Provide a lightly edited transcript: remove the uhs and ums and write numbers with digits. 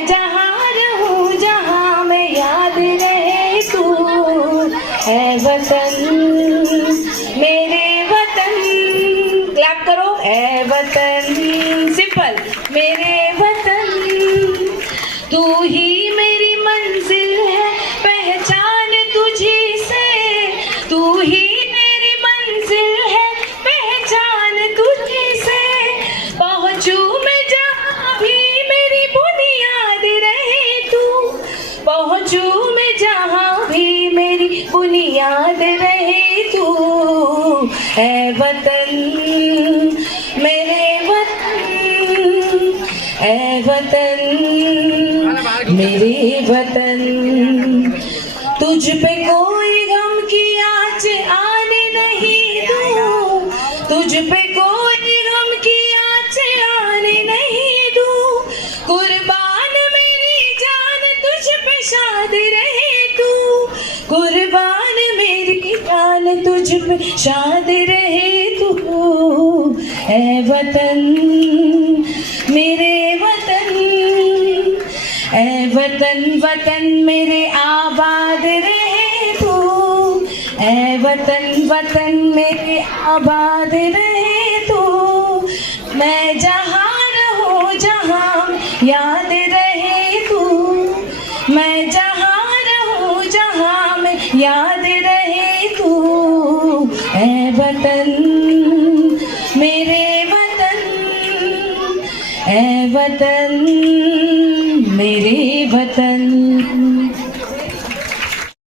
मैं जहाँ रहूँ जहाँ मैं याद रहे तू, ऐ वतन मेरे वतन, क्लैप करो, ऐ वतन, सिंपल, मेरे वतन, तू ही मेरी मंजिल है, पहचान तुझी से, तू ही मेरी मंजिल है, पहचान तुझी से, पहुँचूं मैं जहाँ भी मेरी बुनियाद रहे तू, पहुँचूं मैं जहाँ भी मेरी बुनियाद रहे तू, ऐ वतन मेरे वतन, ऐ वतन मेरे वतन, तुझ पे कोई गम की आँच आने नहीं दूँ, तुझ पे कोई गम की आँच आने नहीं दूँ, कुर्बान मेरी जान तुझ पे शाद रहे तू, कुर्बान मेरी जान तुझ पे शाद रहे तू, ऐ वतन मेरे वतन, ऐ वतन वतन मेरे आबाद रहे तू, ऐ वतन वतन मेरे आबाद रहे तू, मैं जहाँ रहूँ जहाँ याद रहे तू, मैं जहाँ रहूँ जहाँ में याद रहे तू, ऐ वतन